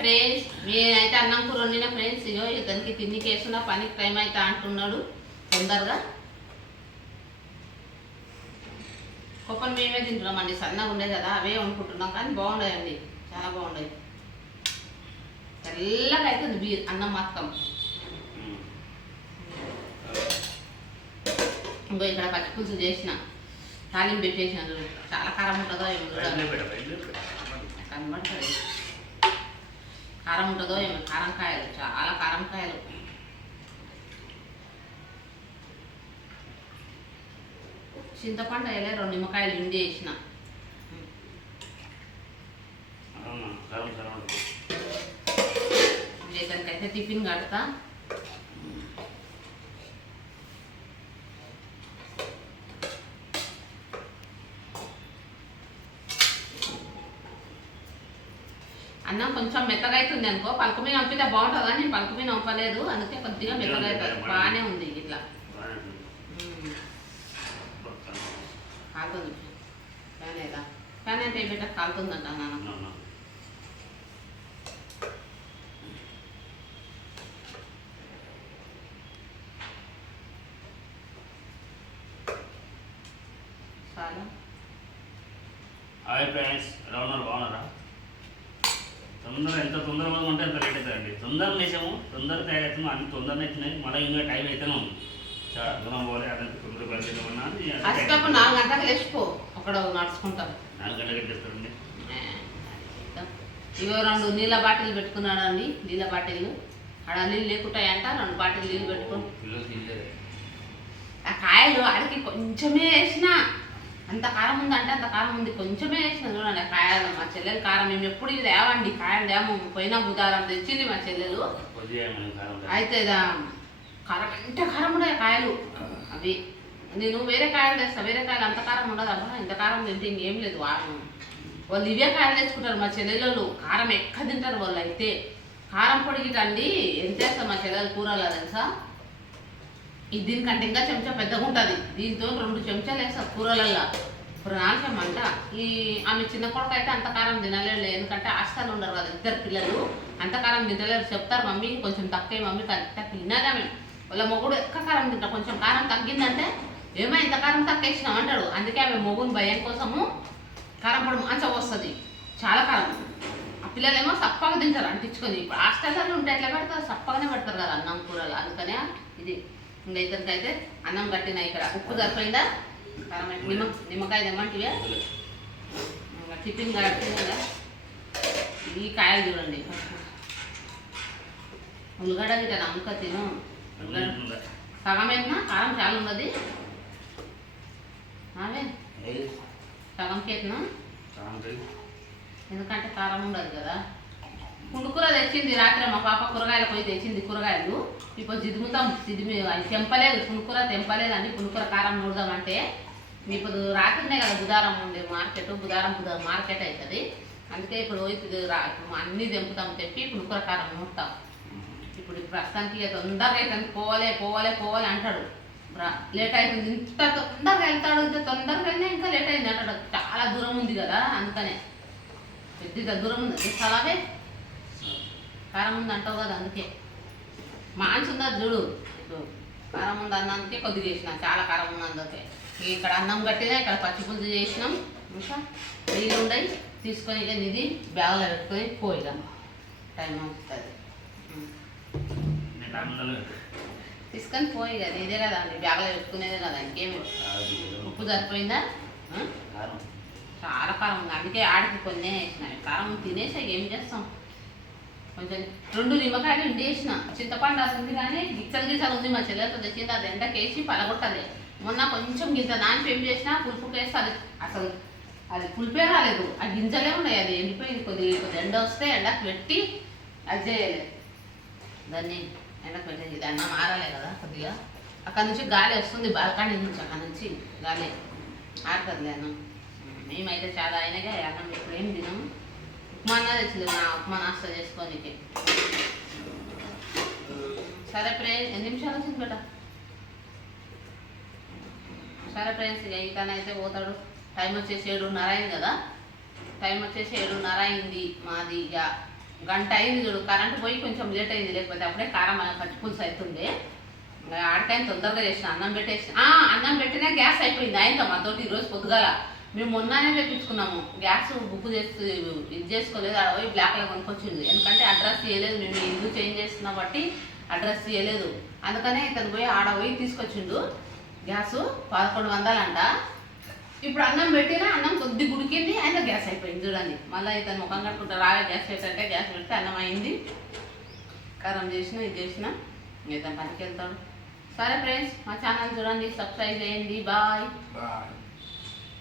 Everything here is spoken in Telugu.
ఫ్రెండ్స్, నేనైతే అన్నం కూర వండిన ఫ్రెండ్స్. ఇగో ఇతనికి తిండికి వేస్తున్నా, పనికి టైం అయితే అంటున్నాడు తొందరగా. కొప్పలు మేమే తింటున్నామండి, సన్నగా ఉండే కదా అవే వండుకుంటున్నాం. కానీ బాగుండయండి, చాలా బాగుండయి. తెల్లగా అవుతుంది అన్నం మొత్తం. ఇంకో ఇక్కడ పచ్చి పులుసు చేసిన, తాలింపు పెట్టేసిన. చాలా కారం ఉంటుందో ఏమో కనబడుతుంది. కారం ఉంటుందో ఏమో, కారం కాయలు, చాలా కారం కాయలు. చింతపండు వేయలే, 2 నిమ్మకాయలు పిండి వేసిన. ఇతనికైతే టిఫిన్ కడతా. అన్నం కొంచెం మెత్తగా అవుతుంది అనుకో, పలుకు మీద పంపితే బాగుంటుంది. కానీ నేను పలుకు మీద పంపలేదు, అందుకే కొద్దిగా మెత్తగా అవుతుంది. బాగానే ఉంది ఇట్లా కాలుతుంది. ఫ్యాన్ ఏదా, ఫ్యాన్ అంటే బిడ్డ కాలుతుందంట నాన్న. చాలా హాయ్ ఫ్రెండ్స్, ఎలా ఉన్నారు? బాగున్నారా? ఎంత తొందరగా ఉంటే అంత లేట్ అవుతుందండి. తొందరగా లేచాము, తొందరగా తయారవుతాము, అన్ని తొందరగా అవుతున్నాయి. మళ్ళీ ఇంకా టైం అయితేనే ఉంది. చాలా దూరం పోలే, అదంతా తొందరగా బయలుదేరమన్నా. 4 గంటలకు లేచిపో, అక్కడ నడుచుకుంటాం. 4 గంటలకు తెస్తారండి. ఇవో 2 నీళ్ళ బాటిల్ పెట్టుకున్నాడండి, నీళ్ళ బాటిల్. ఆడ నీళ్ళు లేకుంటాయంట, 2 బాటిల్ నీళ్ళు పెట్టుకుని. ఆ కాయలు ఆడికి కొంచెమే వేసిన, అంత కారం ఉందంటే అంత కారం ఉంది, కొంచెమే వేసిన. చూడండి ఆ కాయలు. మా చెల్లెలు కారం మేము ఎప్పుడు ఇది తేవండి, కాయలు తేము. పోయినా బుధారం తెచ్చింది మా చెల్లెలు. అయితే కారం అంటే కారం ఉన్నాయి కాయలు అవి. నేను వేరే కాయలు తెస్తాను, వేరే కాయలు అంత కారం ఉండదు అమ్మా. ఇంత కారం తింటే ఇంకేం లేదు. వాళ్ళు ఇవే కాయలు తెచ్చుకుంటారు మా చెల్లెళ్ళు. కారం ఎక్క తింటారు వాళ్ళు. అయితే కారం పొడి గిట్టండి ఎంత వేస్తాం మా చెల్లెలు కూరలో తెలుసా? ఇది దీనికంటే ఇంకా చెంచా పెద్దగా ఉంటుంది. దీంతో 2 చెంచాలు వేస్తారు కూరలల్లో. ఇప్పుడు 4 చెంచమంట. ఆమె చిన్న కొడుకు అయితే అంత కారం తినలేడు, ఎందుకంటే హాస్టల్ ఉండరు కదా 2 పిల్లలు. అంత కారం తినలేరు. చెప్తారు మమ్మీ కొంచెం తక్కువ, మమ్మీ తిన్నదా మేము. వాళ్ళ మొగుడు ఎక్కువ కారం తింటారు. కొంచెం కారం తగ్గిందంటే ఏమో ఇంత కారం తక్కువ వేసినాం అంటాడు. అందుకే ఆమె మొగుని భయం కోసము కారం పొడి మంచిగా వస్తుంది, చాలా కారం. ఆ పిల్లలేమో సప్పగా తింటారు అంటించుకొని. ఇప్పుడు హాస్టల్లో ఉంటే ఎట్లా పెడతారు, సప్పగానే పెడతారు కదా అన్నం కూరలు. అందుకనే ఇది. ఇంకా ఇతనికైతే అన్నం కట్టిన. ఇక్కడ ఉప్పు సరిపోయిందా, కారం నిమ్మకాయ తెమ్మంటివే. టిఫిన్ కట్టింది కదా. ఈ కాయలు చూడండి, ఉల్లిగడ్డ గిట్ట నమ్మక తిను. సగం వేసినా కారం చాలా ఉన్నది. అవే సగం కేతినా, ఎందుకంటే కారం ఉండదు కదా. పుండుకూర తెచ్చింది రాత్రి మా పాప, కూరగాయలు పోయి తెచ్చింది కూరగాయలు. ఇప్పుడు జిదుముతాం, అది తెంపలేదు, పుండుకూర తెంపలేదండి. పుండుకూర కారం నూడదామంటే ఇప్పుడు రాత్రినే కదా బుధారం ఉండే మార్కెట్, బుధారం మార్కెట్ అవుతుంది. అందుకే ఇప్పుడు అన్నీ తెంపుతాం, తెప్పి పుండుకూర కారం నూడతాం. ఇప్పుడు ప్రస్తుతానికి తొందరగా అవుతుంది, పోవాలి అంటాడు. లేట్ అవుతుంది, ఇంత తొందరగా వెళ్తాడు, ఇంత తొందరగా వెళ్ళినా ఇంకా లేట్ అయింది అంటాడు. చాలా దూరం ఉంది కదా, అందుకనే పెద్ద దూరం ఉంది. అలాగే కారం ఉంది అంటావు కదా, అందుకే మాంసం ఉందా చూడు. ఇప్పుడు కారం ఉంది అన్నందుకే కొద్దిగా చేసినాం, చాలా కారం ఉంది అందుకే. ఇక్కడ అన్నం కట్టినా, ఇక్కడ పచ్చి పులుసు చేసినాం. ఇంకా నీళ్ళు ఉండయి, తీసుకొని ఇక ఇది బ్యాగ్లో పెట్టుకొని పోయిగా టైం వస్తుంది. తీసుకొని పోయి కదా, ఇదే కదా అండి బ్యాగ్లో పెట్టుకునేదే కదా, ఇంకేమి. ఉప్పు సరిపోయిందా? చాలా కారం ఉంది, అందుకే ఆడికి కొన్ని వేసినాయి. కారం తినేసి ఏం చేస్తాం. కొంచెం 2 నిమ్మకాయలు ఇండి వేసిన. చింతపండు వస్తుంది కానీ గిచ్చలు ఉంది మా చెల్లెలతో తెచ్చింది. అది ఎండకేసి పలగొట్టది. మొన్న కొంచెం గింజ నాని ఏం చేసినా పులుపుకి వేస్తే అది పులిపే రాలేదు, ఆ గింజలే ఉన్నాయి. అది ఎండిపోయింది. కొద్దిగా ఎండ వస్తే ఎండకు పెట్టి అది చేయలేదు, దాన్ని ఎండకు పెట్టేది. అన్నం ఆరాలే కదా కొద్దిగా. అక్కడ నుంచి గాలి వస్తుంది, బాల్కనీ నుంచి. అక్కడ నుంచి గాలి ఆరుతుంది అన్నం. మేమైతే చాలా అయినాగా అన్నం ఇప్పుడు ఏం తినము. ఉప్మా అన్న తెచ్చింది, నా ఉప్మా నాస్తా చేసుకోనికి. సరే ఫ్రెండ్స్, 8 నిమిషాలు వచ్చింది బేట. సరే ఫ్రెండ్స్, ఇక ఇతనైతే పోతాడు. టైం వచ్చేసి 7:30 అయింది కదా. టైం వచ్చేసి 7:30 అయింది మాది. ఇక గంట అయింది చూడు, కరెంట్ పోయి కొంచెం లేట్ అయింది, లేకపోతే అప్పుడే కారం పచ్చి పులుసు అవుతుండే. ఆడికాయని తొందరగా చేసిన, అన్నం పెట్టేసిన. అన్నం పెట్టినా గ్యాస్ అయిపోయింది ఆయనతో మాతోటి ఈరోజు పొద్దుగాల. మేము మొన్ననే తెప్పించుకున్నాము గ్యాస్, బుక్ చేసి ఇది చేసుకోలేదు. ఆడ పోయి బ్లాక్లో కొనుక్కొచ్చింది, ఎందుకంటే అడ్రస్ ఇవ్వలేదు. మేము ఇల్లు చేంజ్ చేస్తున్నా బట్టి అడ్రస్ ఇవ్వలేదు, అందుకనే ఇతను పోయి ఆడ పోయి తీసుకొచ్చిండు గ్యాసు. 1100 అంట. ఇప్పుడు అన్నం పెట్టినా అన్నం కొద్ది గుడికింది, ఆయన గ్యాస్ అయిపోయింది చూడండి. మళ్ళీ ఇతను ముఖం కట్టుకుంటా రాగా గ్యాస్ పెట్టంటే గ్యాస్ పెడితే అన్నం అయింది. కారం చేసిన, ఇది చేసిన, ఇతను పనికి వెళ్తాడు. సరే ఫ్రెండ్స్, మా ఛానల్ చూడండి, సబ్స్క్రైబ్ చేయండి. బాయ్.